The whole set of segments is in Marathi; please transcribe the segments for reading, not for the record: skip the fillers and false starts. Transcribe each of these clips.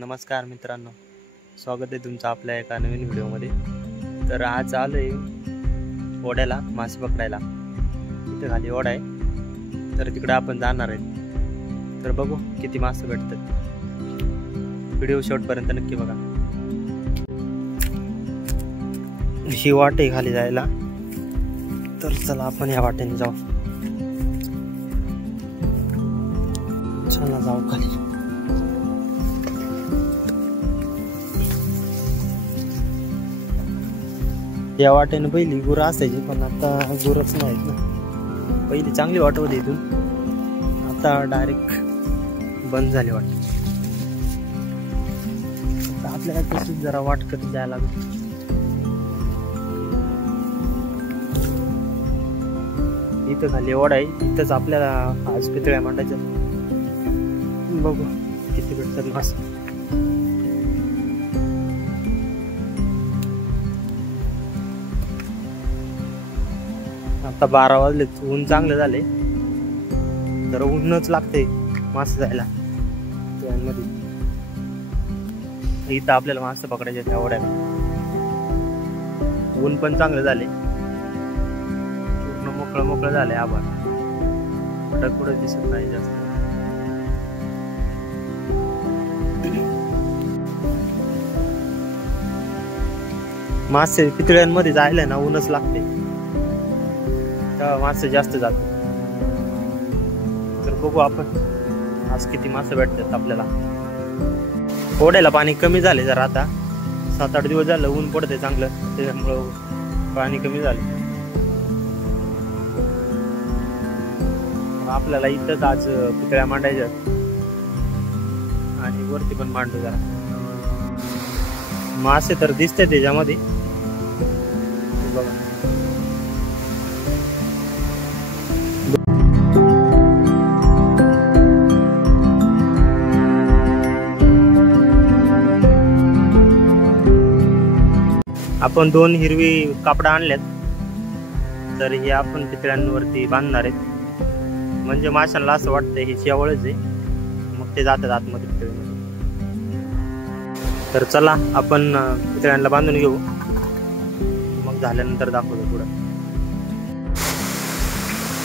नमस्कार मित्रांनो, स्वागत आहे तुमचं आपल्या एका नवीन व्हिडिओमध्ये. तर आज आलो आहे ओढ्याला मासे पकडायला. इथं खाली ओढा आहे, तर तिकडे आपण जाणार आहेत. तर बघू किती मासे भेटतात. व्हिडिओ शेवटपर्यंत नक्की बघा. ही वाट आहे खाली जायला, तर चला आपण या वाटेने जाऊ. चला जाऊ खाली. या वाटेने पहिली गुरं असायची, पण आता गुरंच नाहीत ना. पहिली चांगली वाट होती इथून, आता डायरेक्ट बंद झाली वाट. आता आपल्याला तशी जरा वाट करत जायला लागेल. इथं खाली ओढा आहे, इथंच आपल्याला आज पितळ्या मांडायच्या. बघू किती भेटतात मासे. आता 12 वाजले, ऊन चांगलं झाले, तर ऊनच लागते मासे जायला मध्ये. इथं आपल्याला मासे पकडायचे त्या ओढ्याला. ऊन पण चांगलं झाले, पूर्ण मोकळं मोकळं झालंय. आभाळ कुठं कुठं दिसत नाही जास्त. मासे पितळ्यांमध्ये जायला ना ऊनच लागते, मासे जास्त जातात. तर बघू आपण आज किती मासे भेटतात आपल्याला. ओढ्याला पाणी कमी झाले जरा, आता 7-8 दिवस झालं ऊन पडते चांगलं, त्याच्यामुळं पाणी कमी झाले. आपल्याला इथंच आज पितळ्या मांडायच्या आणि वरती पण मांडू जरा. मासे तर दिसते त्याच्यामध्ये बघा. आपण 2 हिरवी कापडं आणल्यात, तर हे आपण पितळ्यांवरती बांधणार आहेत. म्हणजे माशांना असं वाटतं हे शेवळच आहे, मग ते जातात आतमध्ये पितळीमध्ये. तर चला आपण पितळ्यांना बांधून घेऊ, मग झाल्यानंतर दाखवतो पुढं.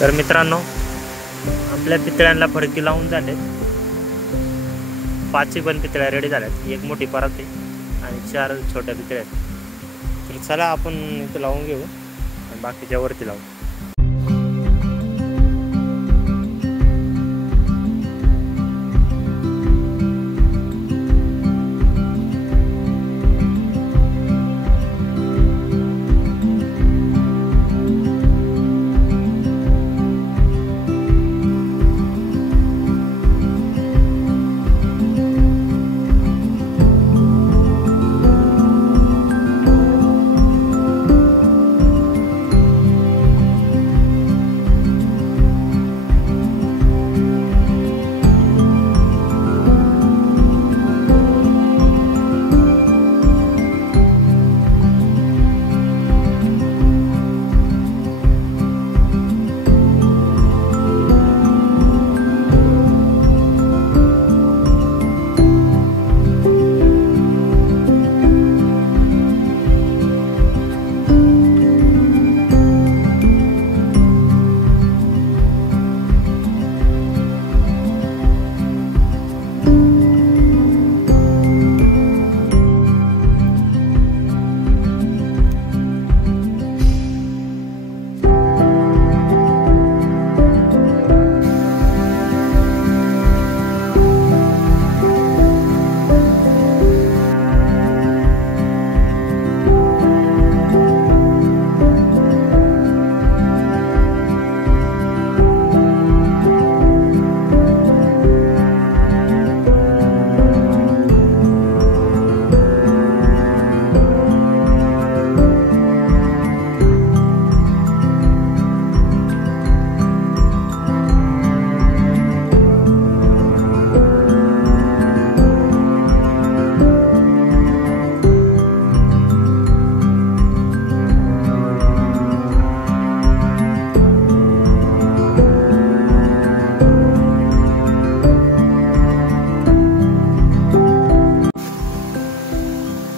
तर मित्रांनो, आपल्या पितळ्यांना फडकी लावून झाले. 5 पण पितळ्या रेडी झाल्यात. एक मोठी परत आहे आणि 4 छोट्या पितळ्या आहेत. तर चला आपण इथं लावून घेऊ आणि बाकीच्या वरती लावू.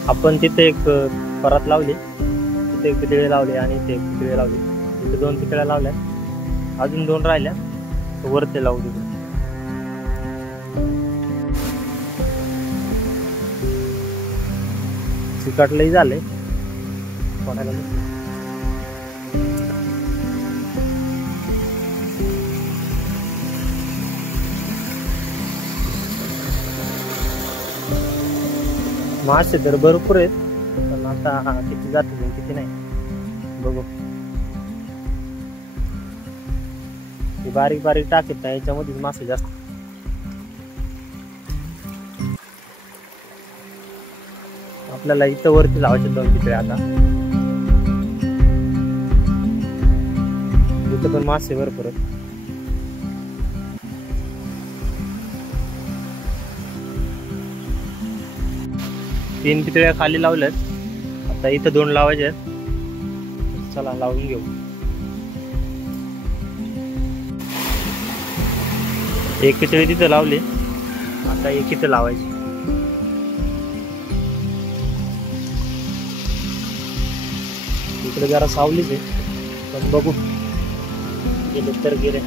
आपण तिथे एक परत लावली, तिथे एक पितळे लावले आणि इथे एक पितळे लावले. तिथे 2 पितळ्या लावल्या, अजून 2 राहिल्या, वरती लावू तिथे. चिकाटलंही झालंय कोणाला. मासे तर भरपूर आहेत, पण आता किती जातील किती नाही बघू. बारीक बारीक टाकीत नाही, याच्यामध्येच मासे जास्त. आपल्याला इथं वरती लावायचे 2 पितळे. आता इथं पण मासे भरपूर आहेत. तीन पितळ्या खाली लावल्यात, आता इथं 2 लावायचे आहेत. चला लावून घेऊ. एक पितळी तिथं लावली, आता एक इथं लावायची. इकडे जरा सावलीच आहे, पण बघू गेले तर गेले.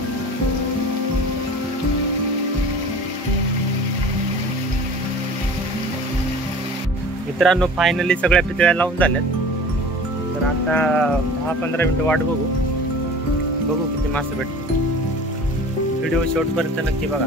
मित्रांनो, फायनली सगळ्या पितळ्या लावून झाल्यात. तर आता 10-15 मिनिटं वाट बघू किती मासे भेटतात. व्हिडिओ शेवटपर्यंत नक्की बघा.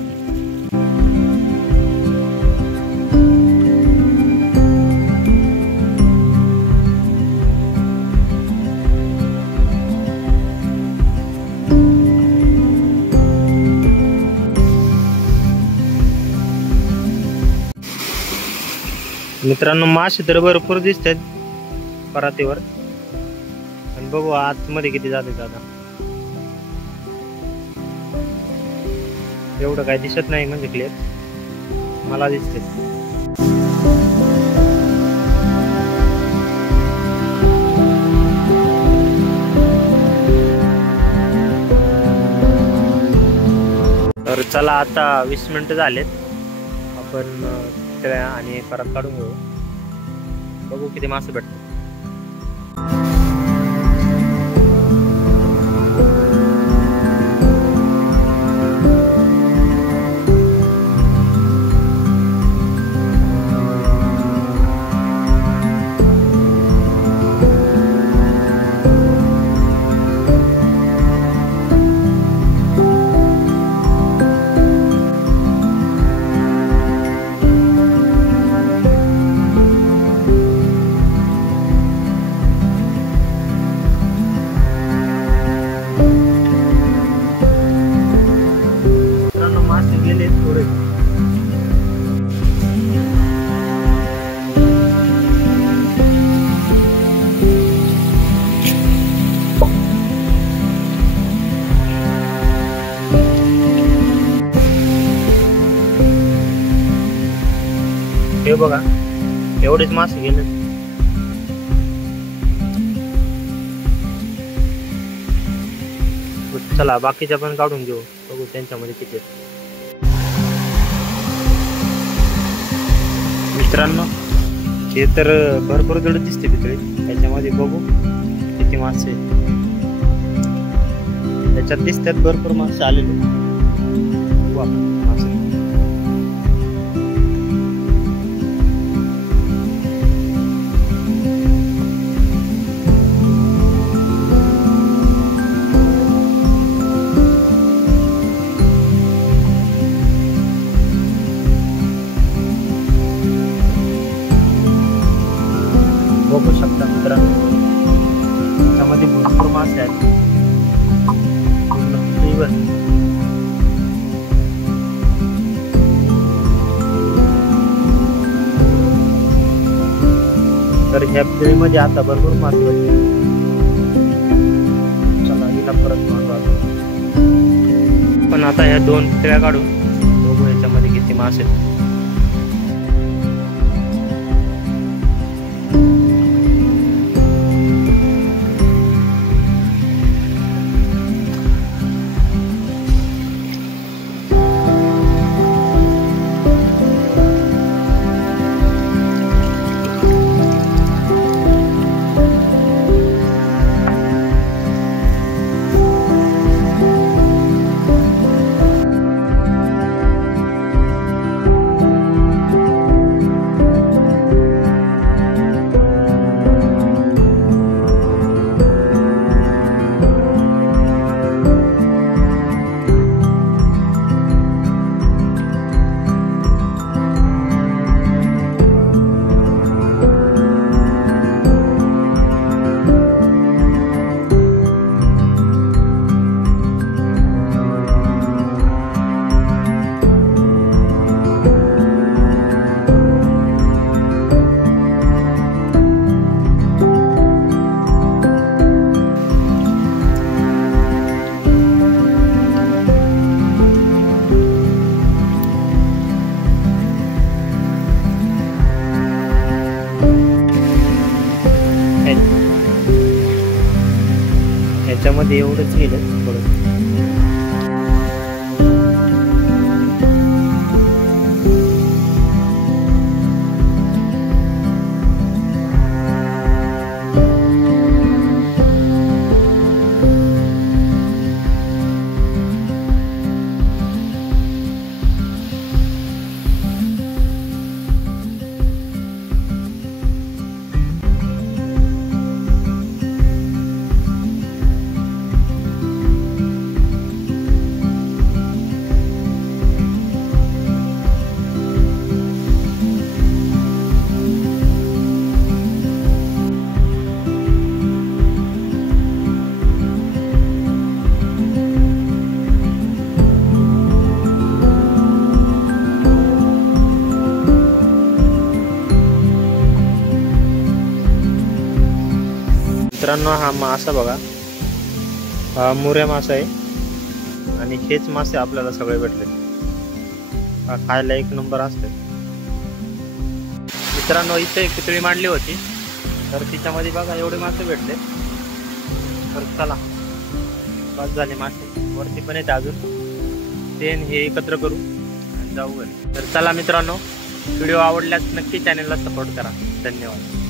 मित्रांनो, मासे तर भरपूर दिसत आहेत परातीवर, आणि बघू आतमध्ये किती जाते. आता एवढं काही दिसत नाही, म्हणजे क्लिअर मला दिसते. तर चला, आता 20 मिनिटं झालेत. आपण आणि परत काढून घेऊ, बघू किती मासे भेटतात. हे बघा, एवढेच मासे गेले. चला बाकीच्या पण काढून घेऊ, बघू त्यांच्यामध्ये किती. मित्रांनो, हे तर भरपूर जड दिसते तिकडे, त्याच्यामध्ये बघू किती मासे. त्याच्यात दिसतात भरपूर मासे आलेले. मासे बघू शकता मित्रांनो, त्यामध्ये भरपूर मासे आहेत. तर ह्या पितळीमध्ये आता भरपूर मासे भेटले. चला हिला परत मारू. पण आता ह्या 2 पितळ्या काढून बघू याच्यामध्ये किती मासे आहेत. त्याच्यामध्ये एवढंच गेलं थोडं. मित्रांनो, हा मासा बघा, हा मुऱ्या मासा आहे आणि हेच मासे आपल्याला सगळे भेटले. हा खायला एक नंबर असते. मित्रांनो, इथे एक पितळी मांडली होती, तर तिच्यामध्ये बघा एवढे मासे भेटले. तर चला, बस झाले मासे, वरती पण येते अजून. ते हे एकत्र करू आणि जाऊ घरी. तर चला मित्रांनो, व्हिडिओ आवडल्यास नक्की चॅनलला सपोर्ट करा. धन्यवाद.